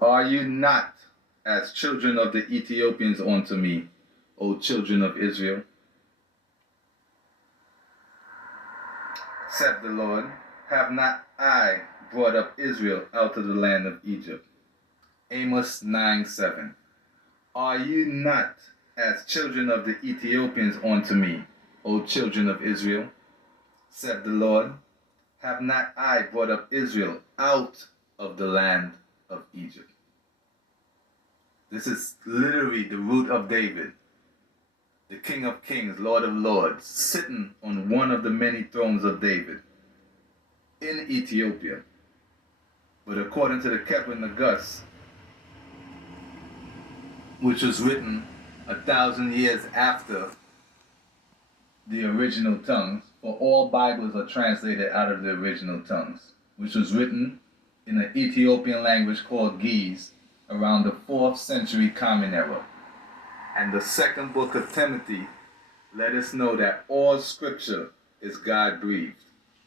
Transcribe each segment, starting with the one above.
Are you not as children of the Ethiopians unto me, O children of Israel? Said the Lord, have not I brought up Israel out of the land of Egypt? Amos 9:7. Are you not as children of the Ethiopians unto me, O children of Israel? Said the Lord, have not I brought up Israel out of the land of Egypt? This is literally the root of David, the King of Kings, Lord of Lords, sitting on one of the many thrones of David in Ethiopia. But according to the Kepler Nagus, which was written 1,000 years after the original tongues, for all Bibles are translated out of the original tongues, which was written in an Ethiopian language called Ge'ez around the 4th century Common Era. And the second book of Timothy let us know that all scripture is God-breathed.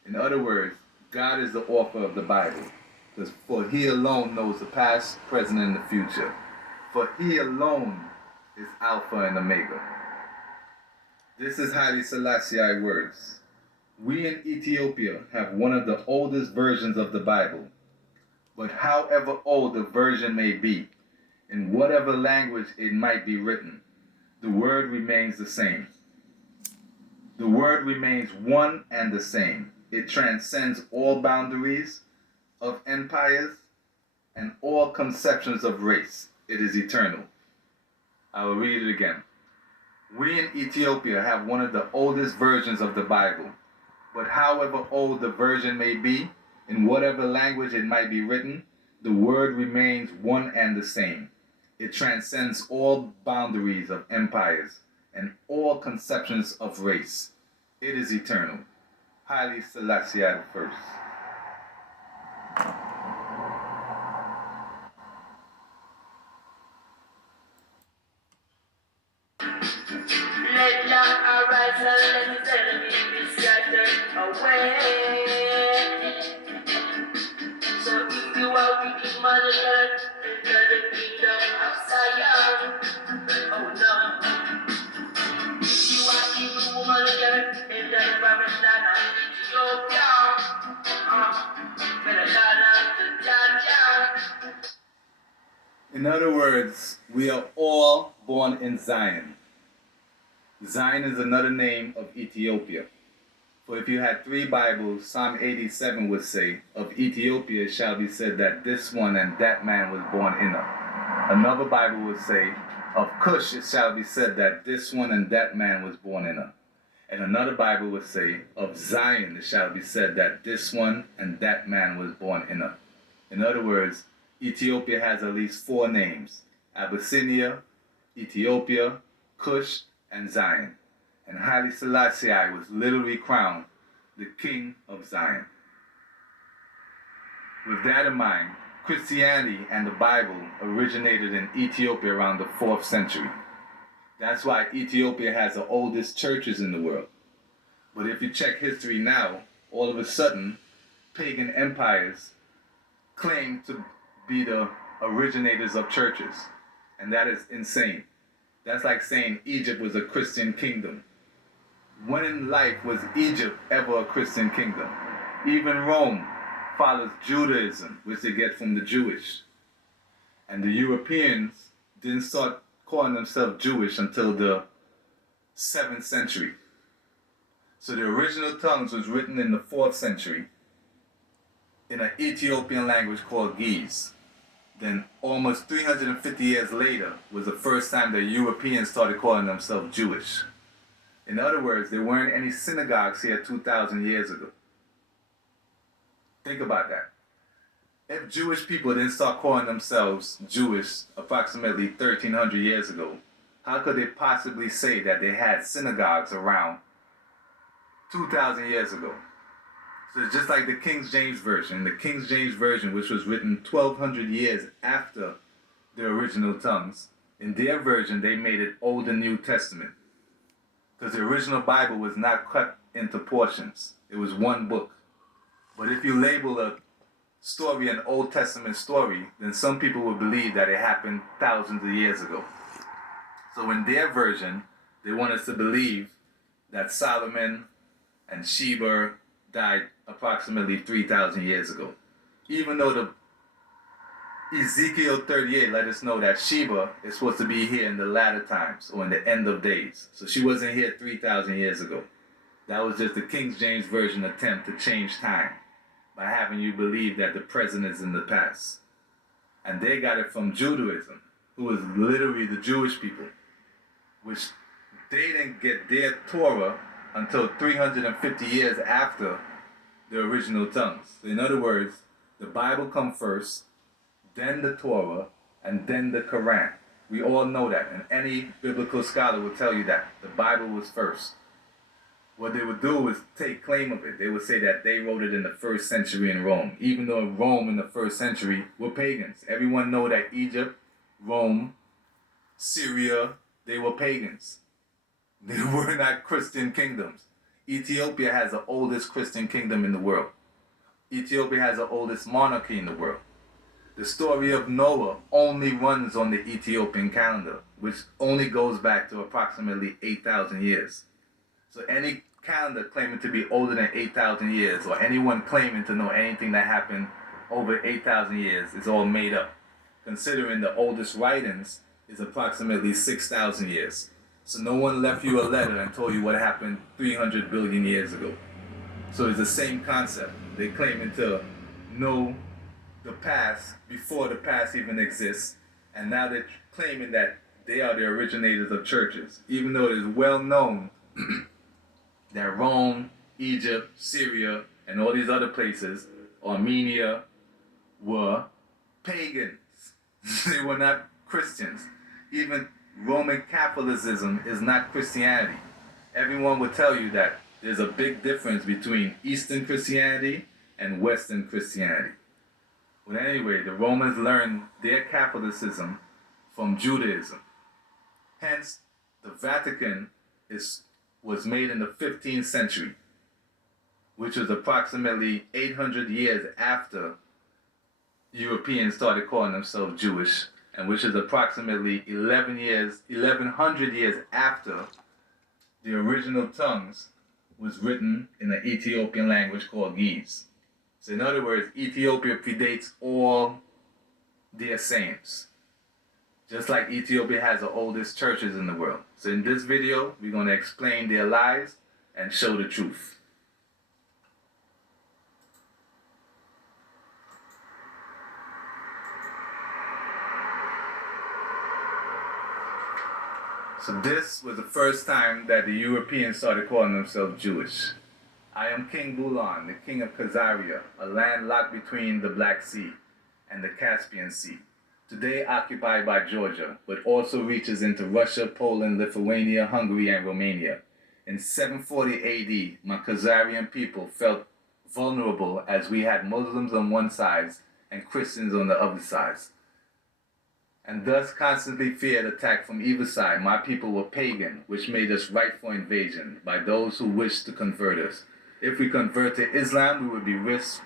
In other words, God is the author of the Bible, because for he alone knows the past, present, and the future. For he alone is Alpha and Omega. This is Haile Selassie words. We in Ethiopia have one of the oldest versions of the Bible, but however old the version may be, in whatever language it might be written, the word remains the same. The word remains one and the same. It transcends all boundaries of empires and all conceptions of race. It is eternal. I will read it again. We in Ethiopia have one of the oldest versions of the Bible, but however old the version may be, in whatever language it might be written, the word remains one and the same. It transcends all boundaries of empires and all conceptions of race. It is eternal. Haile Selassie the First. Let Jah arise and let his enemies be scattered away. So if you are wicked man of God, enter the kingdom of Zion. Oh no. If you are evil woman of God, enter the promised land of Ethiopia. Better turn out to Jah. In other words, we are all born in Zion. Zion is another name of Ethiopia. For if you had 3 Bibles, Psalm 87 would say, of Ethiopia it shall be said that this one and that man was born in her. Another Bible would say, of Cush it shall be said that this one and that man was born in her. And another Bible would say, of Zion it shall be said that this one and that man was born in her. In other words, Ethiopia has at least 4 names: Abyssinia, Ethiopia, Cush, and Zion. And Haile Selassie was literally crowned the King of Zion. With that in mind, Christianity and the Bible originated in Ethiopia around the 4th century. That's why Ethiopia has the oldest churches in the world. But if you check history now, all of a sudden, pagan empires claim to be the originators of churches. And that is insane. That's like saying Egypt was a Christian kingdom. When in life was Egypt ever a Christian kingdom? Even Rome follows Judaism, which they get from the Jewish. And the Europeans didn't start calling themselves Jewish until the 7th century. So the original tongues was written in the 4th century in an Ethiopian language called Ge'ez. Then almost 350 years later was the first time that Europeans started calling themselves Jewish. In other words, there weren't any synagogues here 2,000 years ago. Think about that. If Jewish people didn't start calling themselves Jewish approximately 1,300 years ago, how could they possibly say that they had synagogues around 2,000 years ago? So it's just like the King James Version. The King James Version, which was written 1,200 years after the original tongues, in their version they made it Old and New Testament. Because the original Bible was not cut into portions. It was one book. But if you label a story an Old Testament story, then some people will believe that it happened thousands of years ago. So in their version, they want us to believe that Solomon and Sheba died approximately 3,000 years ago. Even though the Ezekiel 38 let us know that Sheba is supposed to be here in the latter times or in the end of days. So she wasn't here 3,000 years ago. That was just the King James Version attempt to change time by having you believe that the present is in the past. And they got it from Judaism, who was literally the Jewish people, which they didn't get their Torah until 350 years after the original tongues. So in other words, the Bible come first, then the Torah, and then the Quran. We all know that, and any biblical scholar will tell you that. The Bible was first. What they would do was take claim of it. They would say that they wrote it in the 1st century in Rome, even though Rome in the 1st century were pagans. Everyone know that Egypt, Rome, Syria, they were pagans. They were not Christian kingdoms. Ethiopia has the oldest Christian kingdom in the world. Ethiopia has the oldest monarchy in the world. The story of Noah only runs on the Ethiopian calendar, which only goes back to approximately 8,000 years. So any calendar claiming to be older than 8,000 years, or anyone claiming to know anything that happened over 8,000 years, is all made up, considering the oldest writings is approximately 6,000 years. So no one left you a letter and told you what happened 300 billion years ago. So it's the same concept. They claiming to know the past before the past even exists, and now they're claiming that they are the originators of churches, even though it is well known that Rome, Egypt, Syria, and all these other places, Armenia, were pagans. They were not Christians. Even Roman Catholicism is not Christianity. Everyone will tell you that there's a big difference between Eastern Christianity and Western Christianity. But anyway, the Romans learned their Catholicism from Judaism. Hence, the Vatican was made in the 15th century, which was approximately 800 years after Europeans started calling themselves Jewish, and which is approximately 1100 years after the original tongues was written in the Ethiopian language called Ge'ez. So in other words, Ethiopia predates all their sayings. Just like Ethiopia has the oldest churches in the world. So in this video, we're going to explain their lies and show the truth. So this was the first time that the Europeans started calling themselves Jewish. I am King Bulan, the king of Khazaria, a land locked between the Black Sea and the Caspian Sea, today occupied by Georgia, but also reaches into Russia, Poland, Lithuania, Hungary, and Romania. In 740 AD, my Khazarian people felt vulnerable as we had Muslims on one side and Christians on the other side, and thus constantly feared attack from either side. My people were pagan, which made us ripe for invasion by those who wished to convert us. If we convert to Islam, we would be risked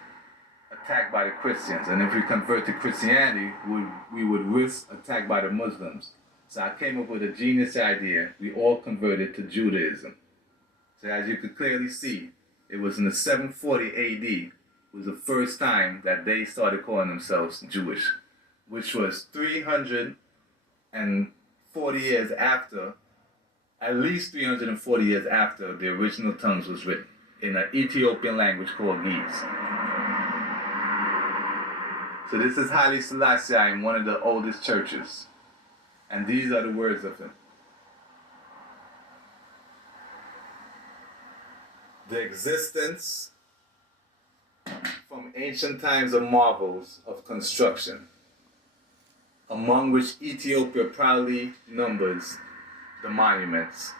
attacked by the Christians, and if we convert to Christianity, we would risk attack by the Muslims. So I came up with a genius idea. We all converted to Judaism. So as you could clearly see, it was in the 740 AD was the first time that they started calling themselves Jewish, which was 340 years after, at least 340 years after the original tongues was written in an Ethiopian language called Ge'ez. So this is Haile Selassie in one of the oldest churches. And these are the words of him. The existence from ancient times of marvels of construction, among which Ethiopia proudly numbers the monuments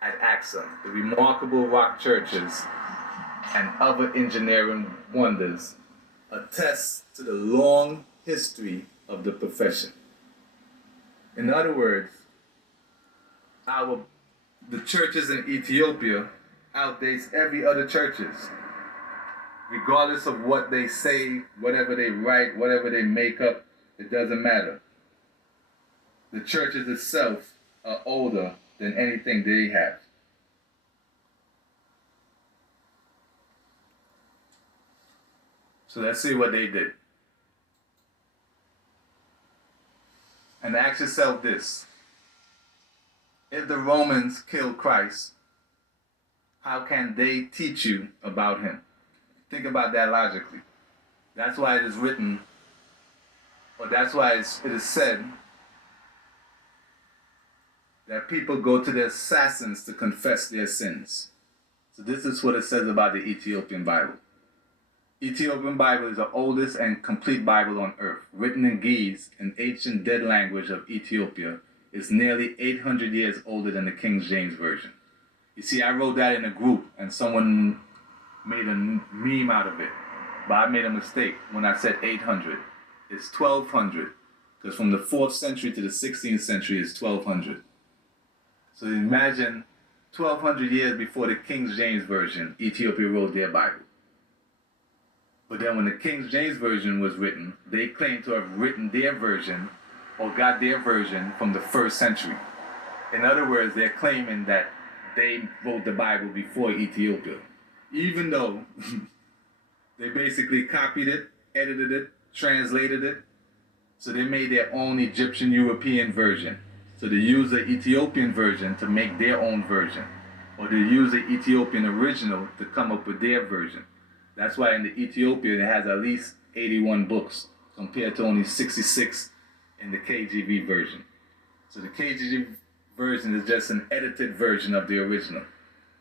at Axum, the remarkable rock churches, and other engineering wonders, attest to the long history of the profession. In other words, the churches in Ethiopia outdates every other churches. Regardless of what they say, whatever they write, whatever they make up, it doesn't matter. The churches itself are older than anything they have. So let's see what they did. And ask yourself this. If the Romans killed Christ, how can they teach you about him? Think about that logically. That's why it is written, or that's why it is said that people go to their assassins to confess their sins. So this is what it says about the Ethiopian Bible. Ethiopian Bible is the oldest and complete Bible on earth, written in Ge'ez, an ancient dead language of Ethiopia. It's nearly 800 years older than the King James Version. You see, I wrote that in a group, and someone made a meme out of it. But I made a mistake when I said 800. It's 1200, because from the 4th century to the 16th century is 1200. So imagine 1200 years before the King James Version, Ethiopia wrote their Bible. But then when the King James Version was written, they claimed to have written their version or got their version from the 1st century. In other words, they're claiming that they wrote the Bible before Ethiopia, even though they basically copied it, edited it, translated it, so they made their own Egyptian European version. So they use the Ethiopian version to make their own version, or they use the Ethiopian original to come up with their version. That's why in the Ethiopian it has at least 81 books compared to only 66 in the KJV version. So the KJV version is just an edited version of the original.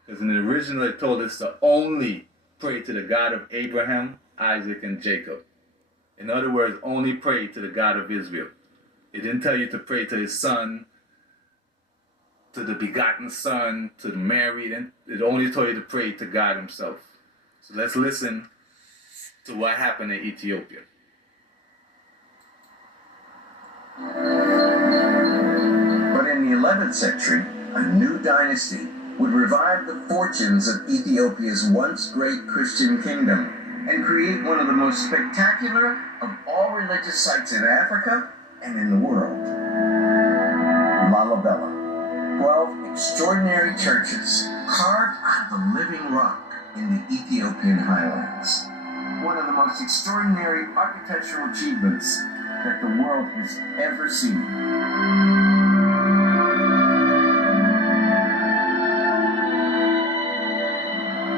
Because in the original it told us to only pray to the God of Abraham, Isaac, and Jacob. In other words, only pray to the God of Israel. It didn't tell you to pray to his son, to the begotten son, to the married. It only told you to pray to God himself. So let's listen to what happened in Ethiopia. But in the 11th century, a new dynasty would revive the fortunes of Ethiopia's once great Christian kingdom and create one of the most spectacular of all religious sites in Africa and in the world. Lalibela, 12 extraordinary churches carved out of the living rock in the Ethiopian highlands. One of the most extraordinary architectural achievements that the world has ever seen.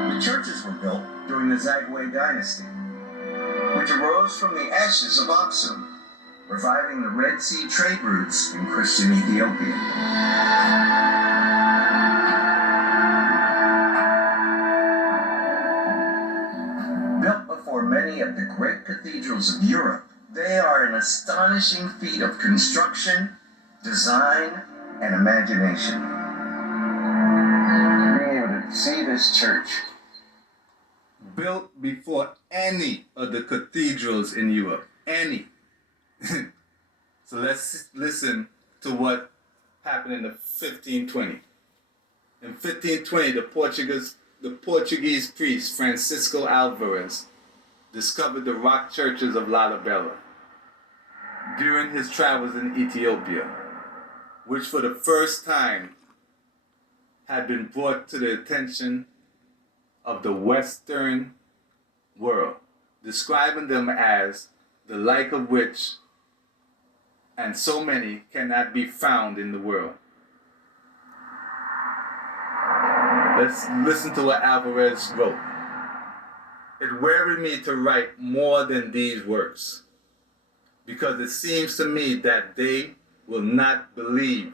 The churches were built during the Zagwe dynasty, which arose from the ashes of Aksum, reviving the Red Sea trade routes in Christian Ethiopia. Built before many of the great cathedrals of Europe, they are an astonishing feat of construction, design, and imagination. Being able to see this church Built before any of the cathedrals in Europe. Any. So let's listen to what happened in the 1520. In 1520, the Portuguese priest Francisco Alvarez discovered the rock churches of Lalibela during his travels in Ethiopia, which for the first time had been brought to the attention of the Western world, describing them as the like of which and so many cannot be found in the world. Let's listen to what Alvarez wrote. It wearied me to write more than these works, because it seems to me that they will not believe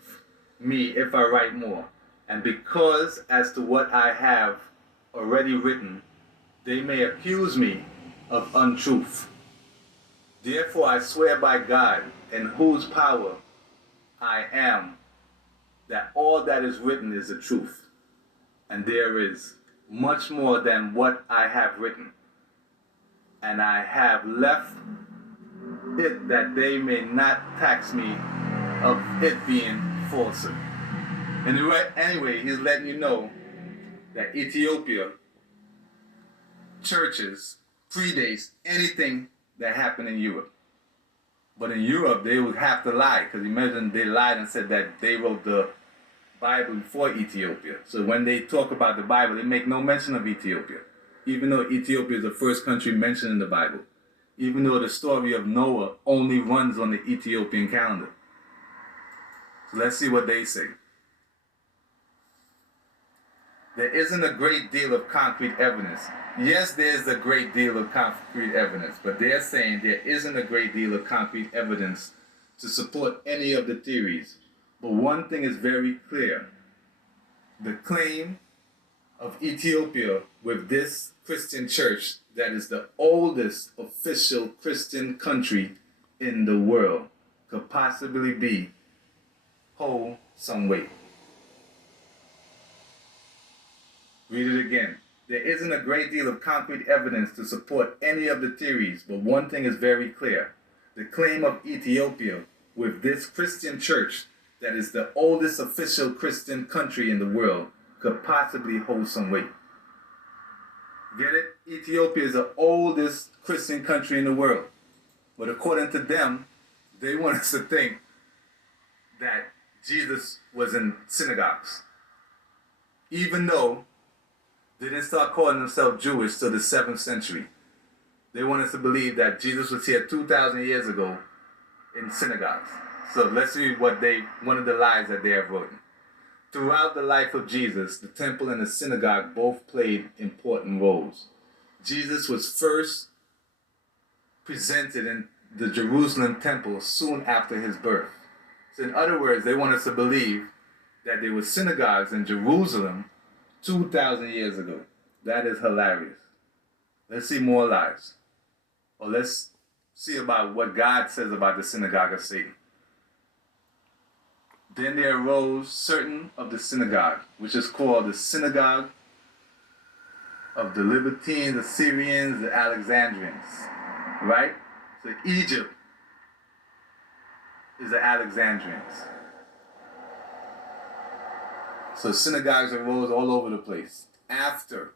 me if I write more, and because as to what I have already written, they may accuse me of untruth. Therefore I swear by God, in whose power I am, that all that is written is the truth, and there is much more than what I have written, and I have left it that they may not tax me of it being falsehood. Anyway, he's letting you know that Ethiopia churches predates anything that happened in Europe. But in Europe, they would have to lie, because imagine they lied and said that they wrote the Bible before Ethiopia. So when they talk about the Bible, they make no mention of Ethiopia, even though Ethiopia is the first country mentioned in the Bible, even though the story of Noah only runs on the Ethiopian calendar. So let's see what they say. There isn't a great deal of concrete evidence. Yes, there's a great deal of concrete evidence, but they're saying there isn't a great deal of concrete evidence to support any of the theories. But one thing is very clear. The claim of Ethiopia with this Christian church that is the oldest official Christian country in the world could possibly hold some weight. Read it again. There isn't a great deal of concrete evidence to support any of the theories, but one thing is very clear. The claim of Ethiopia with this Christian church that is the oldest official Christian country in the world could possibly hold some weight. Get it? Ethiopia is the oldest Christian country in the world. But according to them, they want us to think that Jesus was in synagogues. Even though they didn't start calling themselves Jewish till the 7th century. They want us to believe that Jesus was here 2,000 years ago in synagogues. So let's read one of the lies that they have written. Throughout the life of Jesus, the temple and the synagogue both played important roles. Jesus was first presented in the Jerusalem temple soon after his birth. So in other words, they want us to believe that there were synagogues in Jerusalem 2,000 years ago. That is hilarious. Let's see more lies. Or let's see about what God says about the synagogue of Satan. Then there arose certain of the synagogue, which is called the synagogue of the Libertines, the Syrians, the Alexandrians. Right? So Egypt is the Alexandrians. So synagogues arose all over the place. After,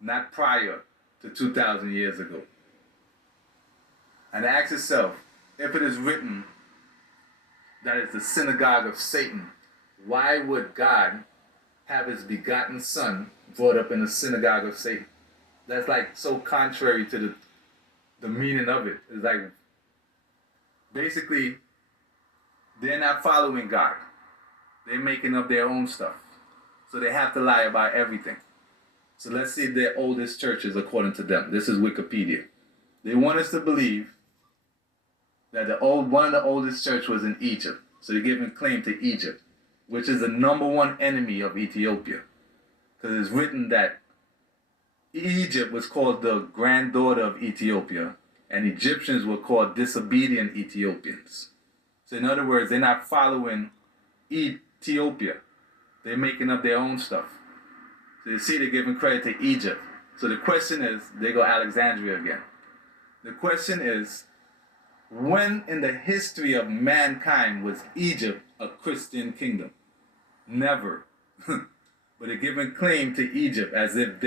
not prior to 2,000 years ago. And ask yourself, if it is written that it's the synagogue of Satan, why would God have his begotten son brought up in the synagogue of Satan? That's like so contrary to the meaning of it. It's like, basically, they're not following God. They're making up their own stuff. So they have to lie about everything. So let's see their oldest churches according to them. This is Wikipedia. They want us to believe that one of the oldest church was in Egypt. So they're giving claim to Egypt, which is the number one enemy of Ethiopia. Because it's written that Egypt was called the granddaughter of Ethiopia, and Egyptians were called disobedient Ethiopians. So in other words, they're not following Ethiopia. They're making up their own stuff. So you see, they're giving credit to Egypt. So the question is, they go Alexandria again. The question is, when in the history of mankind was Egypt a Christian kingdom? Never. But they're giving claim to Egypt as if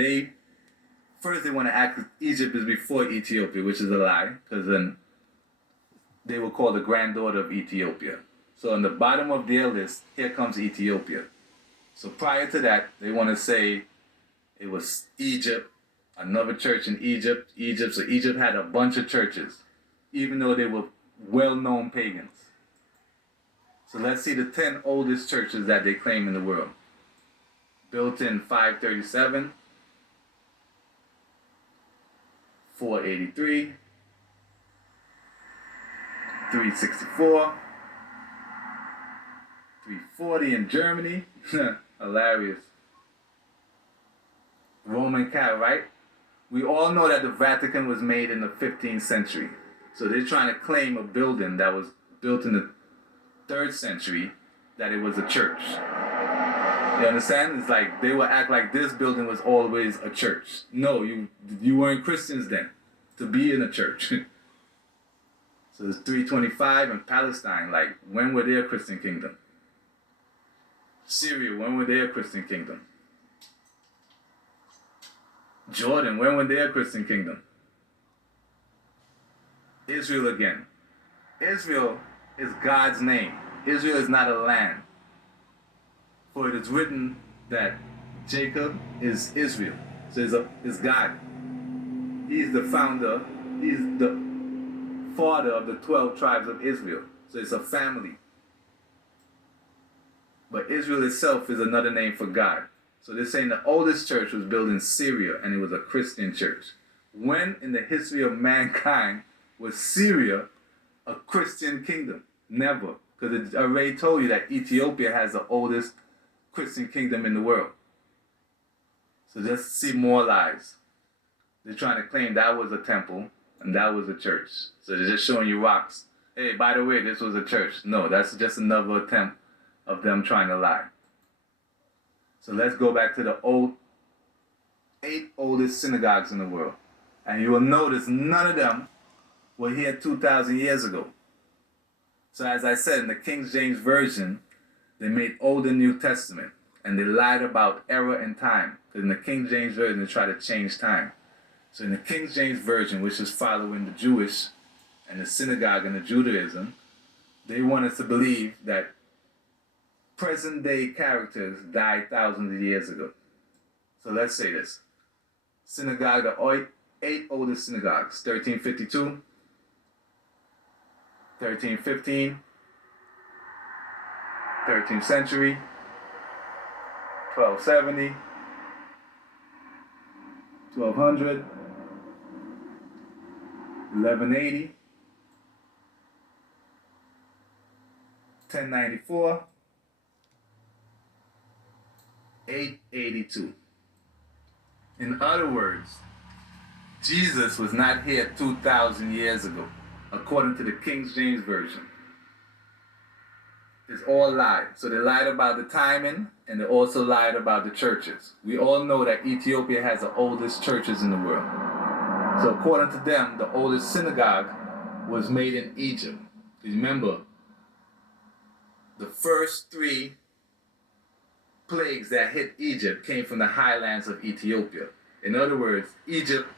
first they want to act as Egypt is before Ethiopia, which is a lie, because then they were called the granddaughter of Ethiopia. So on the bottom of their list, here comes Ethiopia. So prior to that, they want to say it was Egypt, another church in Egypt. So Egypt had a bunch of churches, even though they were well-known pagans. So let's see the 10 oldest churches that they claim in the world. Built in 537, 483, 364, 340 in Germany. Hilarious. Roman Catholic, right? We all know that the Vatican was made in the 15th century. So they're trying to claim a building that was built in the 3rd century that it was a church. You understand? It's like they will act like this building was always a church. No, you weren't Christians then to be in a church. So there's 325 in Palestine. Like, when were they a Christian kingdom? Syria, when were they a Christian kingdom? Jordan, when were they a Christian kingdom? Israel again. Israel is God's name. Israel is not a land. For it is written that Jacob is Israel. So it's God. He's the founder. He's the father of the 12 tribes of Israel. So it's a family. But Israel itself is another name for God. So they're saying the oldest church was built in Syria and it was a Christian church. When in the history of mankind was Syria a Christian kingdom? Never. Because it already told you that Ethiopia has the oldest Christian kingdom in the world. So just see more lies. They're trying to claim that was a temple and that was a church. So they're just showing you rocks. Hey, by the way, this was a church. No, that's just another attempt of them trying to lie. So let's go back to the 8 oldest synagogues in the world. And you will notice none of them were here 2,000 years ago. So as I said, in the King James Version, they made Old and New Testament. And they lied about era and time. Because in the King James Version, they try to change time. So in the King James Version, which is following the Jewish and the synagogue and the Judaism, they want us to believe that present-day characters died thousands of years ago. So let's say this. Synagogue, the 8 oldest synagogues, 1352, 1315, 13th century, 1270, 1200, 1180, 1094, 882. In other words, Jesus was not here 2,000 years ago, according to the King James Version. It's all lied. So they lied about the timing, and they also lied about the churches. We all know that Ethiopia has the oldest churches in the world. So according to them, the oldest synagogue was made in Egypt. Remember, the first 3 plagues that hit Egypt came from the highlands of Ethiopia. In other words, Egypt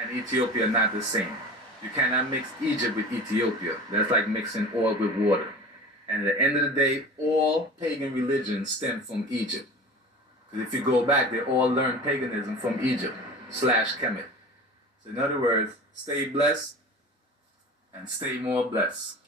and Ethiopia are not the same. You cannot mix Egypt with Ethiopia. That's like mixing oil with water. And at the end of the day, all pagan religions stem from Egypt. Because if you go back, they all learned paganism from Egypt / Kemet. So in other words, stay blessed and stay more blessed.